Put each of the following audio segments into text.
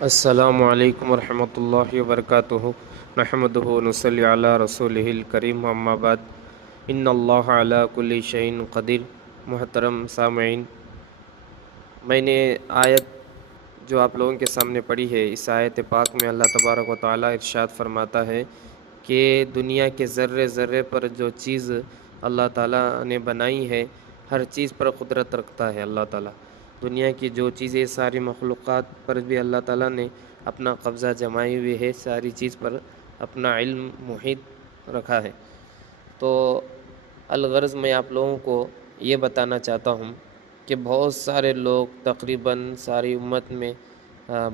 السلام علیکم ورحمۃ اللہ وبرکاتہ نحمدہ ونصلی علی رسولہ الکریم اما بعد ان اللہ علی کل شیء قدیر۔ محترم سامعین، میں نے آیت جو آپ لوگوں کے سامنے پڑھی ہے، اس آیت پاک میں اللہ تبارک و تعالیٰ ارشاد فرماتا ہے کہ دنیا کے ذرے ذرے پر جو چیز اللہ تعالیٰ نے بنائی ہے، ہر چیز پر قدرت رکھتا ہے اللہ تعالیٰ۔ دنیا کی جو چیزیں ساری مخلوقات پر بھی اللہ تعالیٰ نے اپنا قبضہ جمائی ہوئی ہے، ساری چیز پر اپنا علم محیط رکھا ہے۔ تو الغرض میں آپ لوگوں کو یہ بتانا چاہتا ہوں کہ بہت سارے لوگ، تقریباً ساری امت میں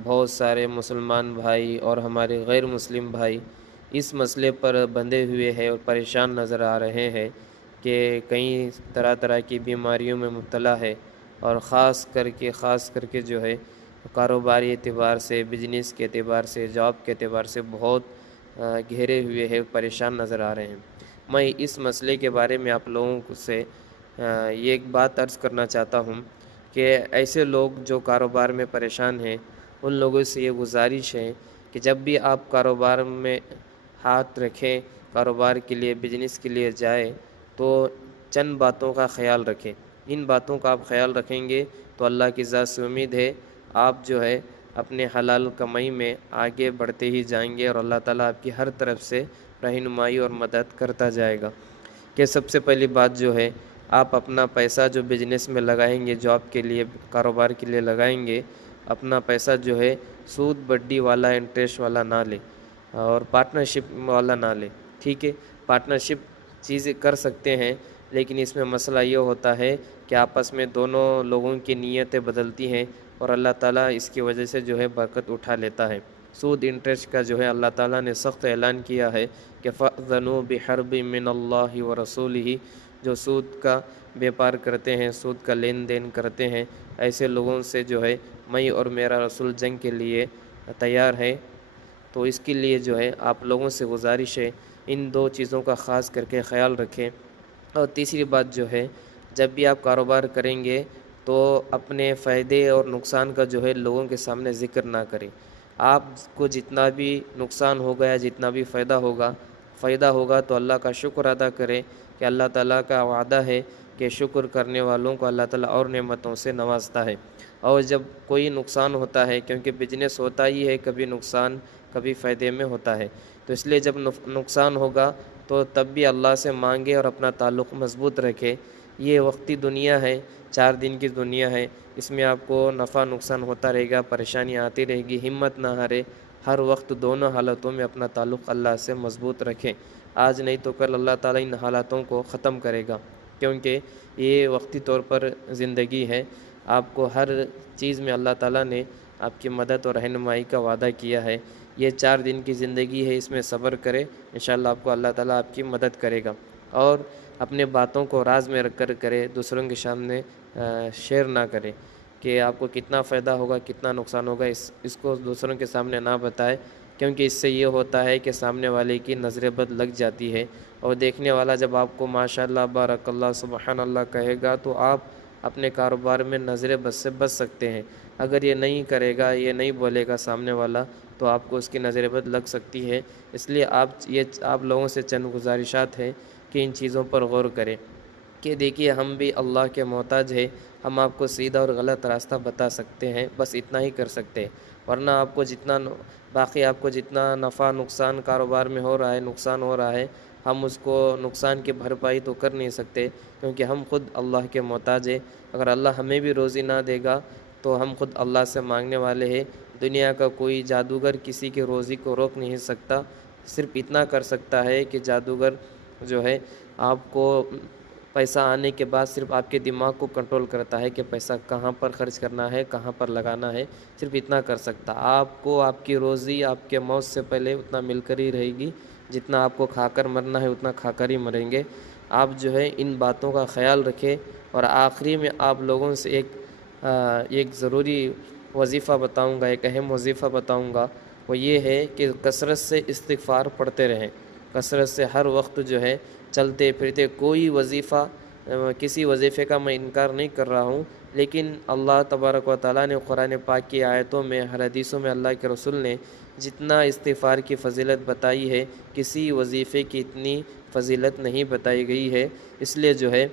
بہت سارے مسلمان بھائی اور ہمارے غیر مسلم بھائی اس مسئلے پر بندھے ہوئے ہیں اور پریشان نظر آ رہے ہیں کہ کئی طرح طرح کی بیماریوں میں مبتلا ہے، اور خاص کر کے جو ہے کاروباری اعتبار سے، بزنس کے اعتبار سے، جاب کے اعتبار سے بہت گھیرے ہوئے ہیں، پریشان نظر آ رہے ہیں۔ میں اس مسئلے کے بارے میں آپ لوگوں سے یہ ایک بات عرض کرنا چاہتا ہوں کہ ایسے لوگ جو کاروبار میں پریشان ہیں، ان لوگوں سے یہ گزارش ہے کہ جب بھی آپ کاروبار میں ہاتھ رکھیں، کاروبار کے لیے، بزنس کے لیے جائیں، تو چند باتوں کا خیال رکھیں۔ ان باتوں کا آپ خیال رکھیں گے تو اللہ کی ذات سے امید ہے آپ جو ہے اپنے حلال کمائی میں آگے بڑھتے ہی جائیں گے، اور اللہ تعالیٰ آپ کی ہر طرف سے رہنمائی اور مدد کرتا جائے گا۔ کہ سب سے پہلی بات جو ہے، آپ اپنا پیسہ جو بزنس میں لگائیں گے، جاب کے لیے، کاروبار کے لیے لگائیں گے، اپنا پیسہ جو ہے سود بڈی والا، انٹرسٹ والا نہ لے، اور پارٹنرشپ والا نہ لے۔ ٹھیک ہے، پارٹنرشپ چیزیں کر سکتے ہیں، لیکن اس میں مسئلہ یہ ہوتا ہے کہ آپس میں دونوں لوگوں کی نیتیں بدلتی ہیں، اور اللہ تعالیٰ اس کی وجہ سے جو ہے برکت اٹھا لیتا ہے۔ سود انٹرسٹ کا جو ہے اللہ تعالیٰ نے سخت اعلان کیا ہے کہ فَأْذَنُوا بِحَرْبٍ مِّنَ اللَّهِ وَرَسُولِهِ۔ جو سود کا بیپار کرتے ہیں، سود کا لین دین کرتے ہیں، ایسے لوگوں سے جو ہے میں اور میرا رسول جنگ کے لیے تیار ہے۔ تو اس کے لیے جو ہے آپ لوگوں سے گزارش ہے، ان دو چیزوں کا خاص کر کے خیال رکھیں۔ اور تیسری بات جو ہے، جب بھی آپ کاروبار کریں گے تو اپنے فائدے اور نقصان کا جو ہے لوگوں کے سامنے ذکر نہ کریں۔ آپ کو جتنا بھی نقصان ہوگا یا جتنا بھی فائدہ ہوگا تو اللہ کا شکر ادا کریں کہ اللہ تعالیٰ کا وعدہ ہے کہ شکر کرنے والوں کو اللہ تعالیٰ اور نعمتوں سے نوازتا ہے۔ اور جب کوئی نقصان ہوتا ہے، کیونکہ بزنس ہوتا ہی ہے، کبھی نقصان کبھی فائدے میں ہوتا ہے، تو اس لیے جب نقصان ہوگا تو تب بھی اللہ سے مانگے اور اپنا تعلق مضبوط رکھے۔ یہ وقتی دنیا ہے، 4 دن کی دنیا ہے، اس میں آپ کو نفع نقصان ہوتا رہے گا، پریشانی آتی رہے گی، ہمت نہ ہارے، ہر وقت دونوں حالتوں میں اپنا تعلق اللہ سے مضبوط رکھیں۔ آج نہیں تو کل اللہ تعالیٰ ان حالاتوں کو ختم کرے گا، کیونکہ یہ وقتی طور پر زندگی ہے۔ آپ کو ہر چیز میں اللہ تعالیٰ نے آپ کی مدد اور رہنمائی کا وعدہ کیا ہے۔ یہ 4 دن کی زندگی ہے، اس میں صبر کرے، انشاءاللہ آپ کو اللہ تعالیٰ آپ کی مدد کرے گا۔ اور اپنے باتوں کو راز میں رکھ کر کرے، دوسروں کے سامنے شیئر نہ کرے کہ آپ کو کتنا فائدہ ہوگا، کتنا نقصان ہوگا، اس کو دوسروں کے سامنے نہ بتائے، کیونکہ اس سے یہ ہوتا ہے کہ سامنے والے کی نظر بد لگ جاتی ہے، اور دیکھنے والا جب آپ کو ماشاءاللہ، بارک اللہ، سبحان اللہ کہے گا تو آپ اپنے کاروبار میں نظر بد سے بچ سکتے ہیں۔ اگر یہ نہیں کرے گا، یہ نہیں بولے گا سامنے والا، تو آپ کو اس کی نظر بد لگ سکتی ہے۔ اس لیے آپ لوگوں سے چند گزارشات ہیں کہ ان چیزوں پر غور کریں کہ دیکھیے ہم بھی اللہ کے محتاج ہیں، ہم آپ کو سیدھا اور غلط راستہ بتا سکتے ہیں، بس اتنا ہی کر سکتے ہیں، ورنہ آپ کو جتنا نفع نقصان کاروبار میں ہو رہا ہے، نقصان ہو رہا ہے، ہم اس کو نقصان کی بھرپائی تو کر نہیں سکتے، کیونکہ ہم خود اللہ کے محتاج ہیں۔ اگر اللہ ہمیں بھی روزی نہ دے گا تو ہم خود اللہ سے مانگنے والے ہیں۔ دنیا کا کوئی جادوگر کسی کی روزی کو روک نہیں سکتا، صرف اتنا کر سکتا ہے کہ جادوگر جو ہے آپ کو پیسہ آنے کے بعد صرف آپ کے دماغ کو کنٹرول کرتا ہے کہ پیسہ کہاں پر خرچ کرنا ہے، کہاں پر لگانا ہے، صرف اتنا کر سکتا۔ آپ کو آپ کی روزی آپ کے موت سے پہلے اتنا مل کر ہی رہے گی، جتنا آپ کو کھا کر مرنا ہے اتنا کھا کر ہی مریں گے۔ آپ جو ہے ان باتوں کا خیال رکھیں۔ اور آخری میں آپ لوگوں سے ایک ضروری وظیفہ بتاؤں گا، ایک اہم وظیفہ بتاؤں گا، وہ یہ ہے کہ کثرت سے استغفار پڑھتے رہیں۔ کثرت سے ہر وقت جو ہے چلتے پھرتے کوئی وظیفہ کسی وظیفے کا میں انکار نہیں کر رہا ہوں، لیکن اللہ تبارک و تعالیٰ نے قرآن پاک کی آیتوں میں، ہر حدیثوں میں اللہ کے رسول نے جتنا استغفار کی فضیلت بتائی ہے، کسی وظیفے کی اتنی فضیلت نہیں بتائی گئی ہے۔ اس لیے جو ہے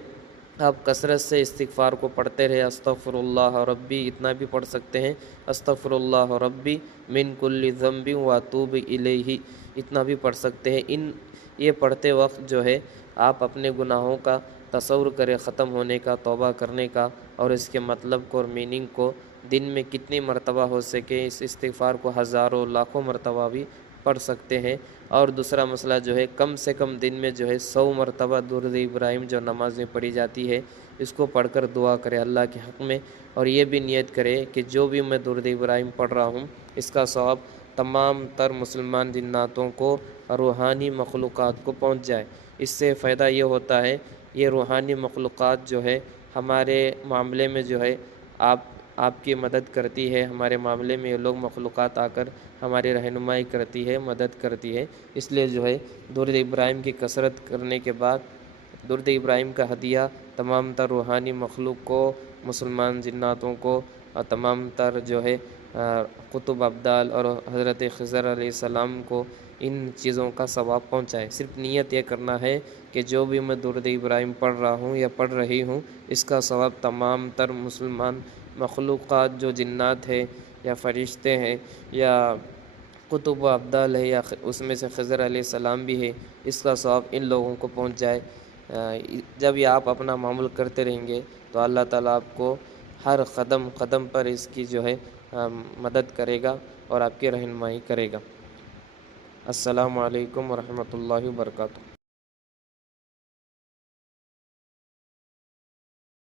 آپ کثرت سے استغفار کو پڑھتے رہے۔ استغفر اللہ ربی اتنا بھی پڑھ سکتے ہیں، استغفر اللہ ربی من کل ذنب واتوب الیہ اتنا بھی پڑھ سکتے ہیں۔ یہ پڑھتے وقت جو ہے آپ اپنے گناہوں کا تصور کریں، ختم ہونے کا، توبہ کرنے کا، اور اس کے مطلب کو اور میننگ کو دن میں کتنی مرتبہ ہو سکے اس استغفار کو ہزاروں لاکھوں مرتبہ بھی پڑھ سکتے ہیں۔ اور دوسرا مسئلہ جو ہے کم سے کم دن میں جو ہے 100 مرتبہ درود ابراہیم جو نماز میں پڑھی جاتی ہے اس کو پڑھ کر دعا کرے اللہ کے حق میں، اور یہ بھی نیت کرے کہ جو بھی میں درود ابراہیم پڑھ رہا ہوں اس کا ثواب تمام تر مسلمان جناتوں کو، روحانی مخلوقات کو پہنچ جائے۔ اس سے فائدہ یہ ہوتا ہے، یہ روحانی مخلوقات جو ہے ہمارے معاملے میں جو ہے آپ کی مدد کرتی ہے، ہمارے معاملے میں یہ لوگ مخلوقات آ کر ہماری رہنمائی کرتی ہے، مدد کرتی ہے۔ اس لیے جو ہے درود ابراہیم کی کثرت کرنے کے بعد درود ابراہیم کا ہدیہ تمام تر روحانی مخلوق کو، مسلمان جناتوں کو، اور تمام تر جو ہے قطب ابدال اور حضرت خضر علیہ السلام کو ان چیزوں کا ثواب پہنچائے۔ صرف نیت یہ کرنا ہے کہ جو بھی میں درود ابراہیم پڑھ رہا ہوں یا پڑھ رہی ہوں اس کا ثواب تمام تر مسلمان مخلوقات جو جنات ہے یا فرشتے ہیں یا قطب و ابدال ہے یا اس میں سے خضر علیہ السلام بھی ہے، اس کا ثواب ان لوگوں کو پہنچ جائے۔ جب یہ آپ اپنا معمول کرتے رہیں گے تو اللہ تعالیٰ آپ کو ہر قدم قدم پر اس کی جو ہے مدد کرے گا اور آپ کی رہنمائی کرے گا۔ السلام علیکم ورحمۃ اللہ وبرکاتہ۔